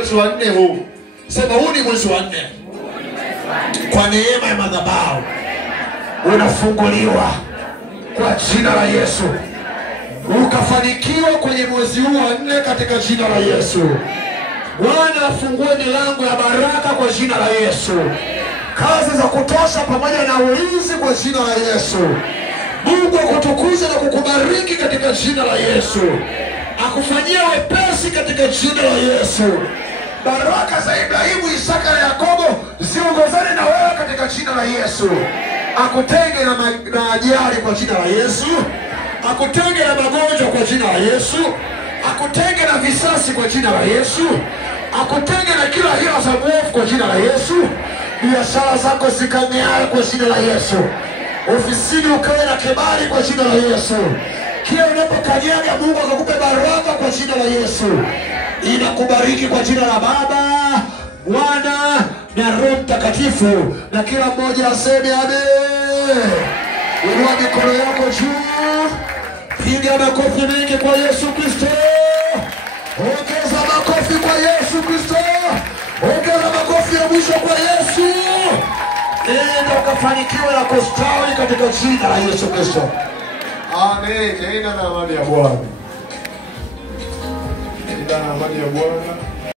Mwezi wa 4 huu. Sema huu ni mwezi wa 4. Kwa neema ya madhabahu unafunguliwa kwa jina la Yesu. Ukafanikiwa kwenye mwezi huu wa 4 katika jina la Yesu. Bwana afungue milango ya baraka kwa jina la Yesu. Kazi za kutosha pamoja na ulinzi kwa jina la Yesu. Mungu akutukuze na kukubariki katika jina la Yesu. Akufanyia wepesi katika jina la Yesu. Baraka za Ibrahimu, Isaka na Yakobo ziongozane na wewe katika jina la Yesu. Akutenge na ajali kwa jina la Yesu. Akutenge na magonjwa kwa jina la Yesu. Akutenge na visasi kwa jina la Yesu. Akutenge na kila hila za mwovu kwa jina la Yesu. Biashara zako zikang'are kwa jina la Yesu. Ofisini ukawe na kibali kwa jina la Yesu. Kila unapokanyaga Mungu akakupe baraka kwa jina la Yesu. Inakubariki kwa jina la Baba, Mwana na Roho Mtakatifu. Na kila mmoja aseme amen. Inua mikono yako juu. Piga makofi mengi kwa Yesu Kristo. Ongeza makofi kwa Yesu Kristo. Ongeza makofi ya mwisho kwa Yesu. Nenda ukafanikiwe na kustawi katika jina la Yesu Kristo. Amen. Nenda na amani ya Bwana. Nenda na amani ya Bwana.